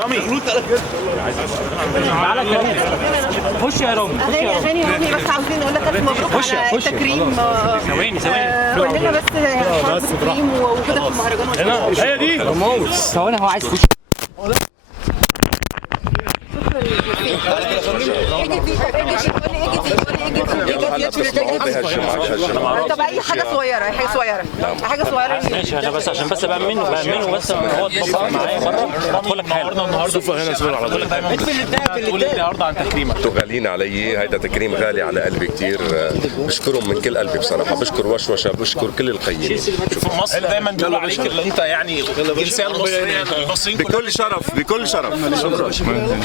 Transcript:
رامي تعالى خش يا رامي. اغاني رامي، بس عاوزين نقول لك الف مبروك على التكريم. ثواني قول لنا بس حوار التكريم وكده في المهرجان. هي دي ثواني، هو عايز يخش. طب اي حاجه صغيره، حاجه صغيره ماشي. انا بس عشان بامنه بس هو اتفق معايا بره هدخل لك حالا. صفة هنا صورة على طول. تقول لي النهارده عن تكريمك. انتوا غاليين علي، هيدا تكريم غالي على قلبي كثير. بشكرهم من كل قلبي بصراحه، بشكر وشوشه، بشكر كل القيمين. في مصر دايما بيقولوا عليك اللي انت يعني الجنسيه المصريه، المصريين بكل شرف، بكل شرف. شكرا.